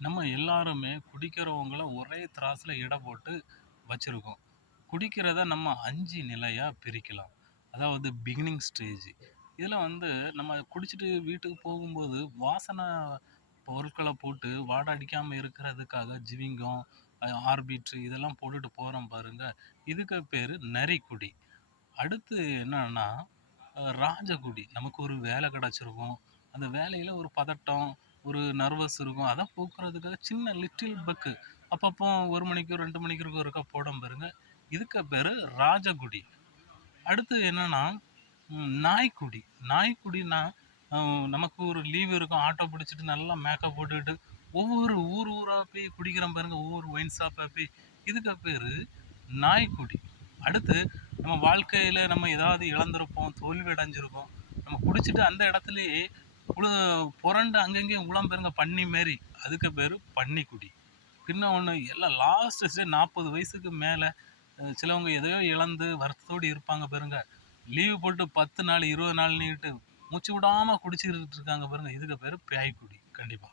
நம்ம எல்லாருமே குடிக்கிறவங்கள ஒரே திராசுல எடை போட்டு வச்சிருக்கோம். குடிக்கிறத நம்ம 5 நிலையா பிரிக்கலாம். அதாவது பிகினிங் ஸ்டேஜ். இதில நம்ம குடிச்சிட்டு வீட்டுக்கு போகும்போது வாசன பொருட்கள போட்டு வாடை அடிக்காம இருக்கிறதுக்காக ஜிவிங்கம், ஆர்பிட்ரு இதெல்லாம் போட்டுட்டு போறோம் பாருங்க. இதுக்கு பேரு நரிக்குடி. அடுத்து என்னன்னா, ராஜகுடி. நமக்கு ஒரு வேலை கிடைச்சிருக்கும். அந்த வேலையில ஒரு பதட்டம், ஒரு நர்வஸ் இருக்கும். அத போக்குறதுக்காக சின்ன லிட்டில் பக்கு அப்பப்போ 1 மணிக்கோ, 2 மணிக்கு ஒருக்கா போடும் பாருங்க. இதுக்கு பேரு ராஜகுடி. அடுத்து என்னன்னா, நாய்க்குடி. நாய்க்குடின்னா, அ நமக்கு ஒரு லீவ் இருக்கும். ஆட்டோ பிடிச்சுட்டு நல்லா மேக்கப் போட்டுக்கிட்டு, ஒவ்வொரு ஊரா போய் குடிக்கிறோம் பாருங்க. ஒவ்வொரு ஒயின் ஷாப்பா போய். இதுக்கு பேரு நாய்க்குடி. அடுத்து நம்ம வாழ்க்கையில நம்ம ஏதாவது இழந்திருப்போம், தோல்வி அடைஞ்சிருப்போம். நம்ம குடிச்சிட்டு அந்த இடத்திலேயே உழு புரண்டு அங்கங்கேயும் உழும் பாருங்க பன்னி மாரி. அதுக்கு பேரு பன்னிக்குடி. பின்ன ஒண்ணு எல்லாம் லாஸ்ட் ஸ்டேஜ் 40 வயசுக்கு மேல சிலவங்க எதையோ இழந்து வருத்தத்தோடு இருப்பாங்க பாருங்க. லீவ் போட்டு 10 நாள், 20 நாள்னிட்டு மூச்சு விடாம குடிச்சுக்கிட்டு இருக்காங்க பாருங்க. இதுக்கு பேரு பேய்க்குடி. கண்டிப்பா.